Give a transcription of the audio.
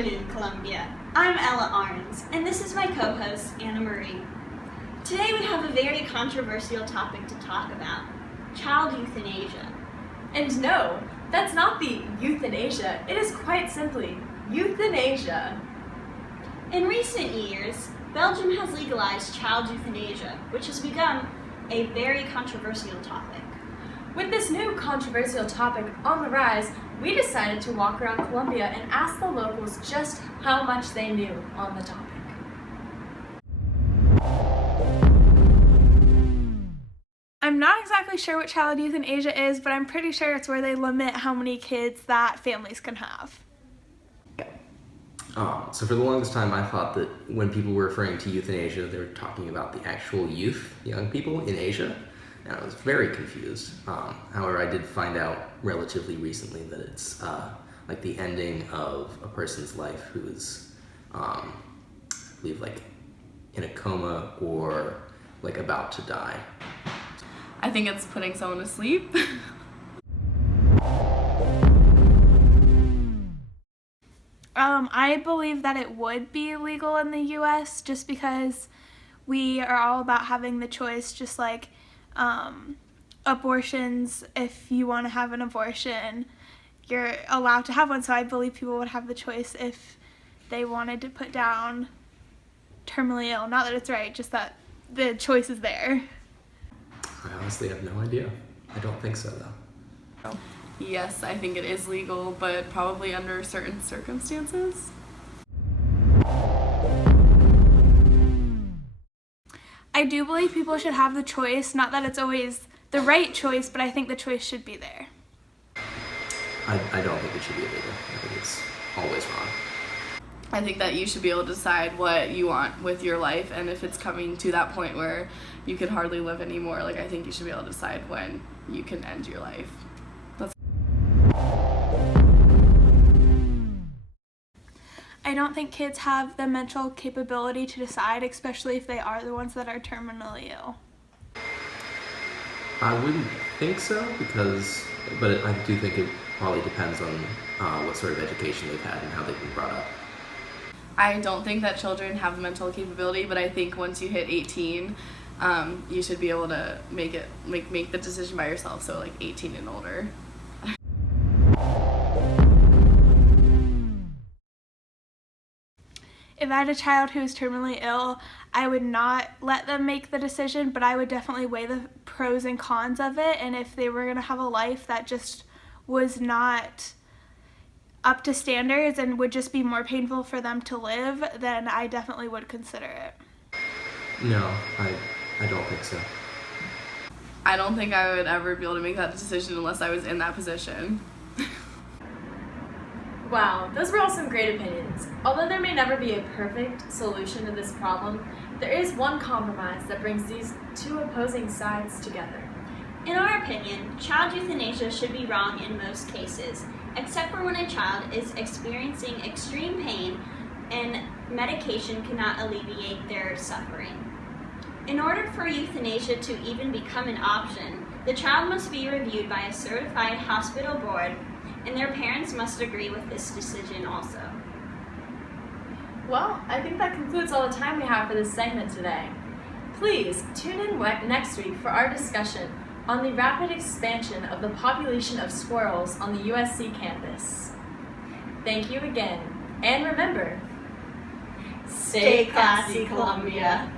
afternoon, Columbia. I'm Ella Arns, and this is my co-host, Anna Marie. Today we have a very controversial topic to talk about, child euthanasia. And no, that's not the euthanasia. It is quite simply euthanasia. In recent years, Belgium has legalized child euthanasia, which has become a very controversial topic. With this new controversial topic on the rise, we decided to walk around Columbia and ask the locals just how much they knew on the topic. I'm not exactly sure what child euthanasia is, but I'm pretty sure it's where they limit how many kids that families can have. So for the longest time, I thought that when people were referring to euthanasia, they were talking about the actual youth, young people in Asia, and I was very confused. However, I did find out relatively recently that it's like the ending of a person's life who is, I believe, like in a coma or like about to die. I think it's putting someone to sleep. I believe that it would be illegal in the U.S. just because we are all about having the choice, just like abortions. If you want to have an abortion, you're allowed to have one. So I believe people would have the choice if they wanted to put down terminally ill. Not that it's right, just that the choice is there. I honestly have no idea. I don't think so, though. Yes, I think it is legal, but probably under certain circumstances. I do believe people should have the choice, not that it's always the right choice, but I think the choice should be there. I don't think it should be illegal. I think it's always wrong. I think that you should be able to decide what you want with your life, and if it's coming to that point where you can hardly live anymore, like I think you should be able to decide when you can end your life. I don't think kids have the mental capability to decide, especially if they are the ones that are terminally ill. I wouldn't think so, but I do think it probably depends on what sort of education they've had and how they've been brought up. I don't think that children have the mental capability, but I think once you hit 18, you should be able to make the decision by yourself, so like 18 and older. If I had a child who is terminally ill, I would not let them make the decision, but I would definitely weigh the pros and cons of it, and if they were going to have a life that just was not up to standards and would just be more painful for them to live, then I definitely would consider it. No, I don't think so. I don't think I would ever be able to make that decision unless I was in that position. Wow, those were all some great opinions. Although there may never be a perfect solution to this problem, there is one compromise that brings these two opposing sides together. In our opinion, child euthanasia should be wrong in most cases, except for when a child is experiencing extreme pain and medication cannot alleviate their suffering. In order for euthanasia to even become an option, the child must be reviewed by a certified hospital board, and their parents must agree with this decision also. Well, I think that concludes all the time we have for this segment today. Please tune in next week for our discussion on the rapid expansion of the population of squirrels on the USC campus. Thank you again, and remember, Stay classy, Columbia.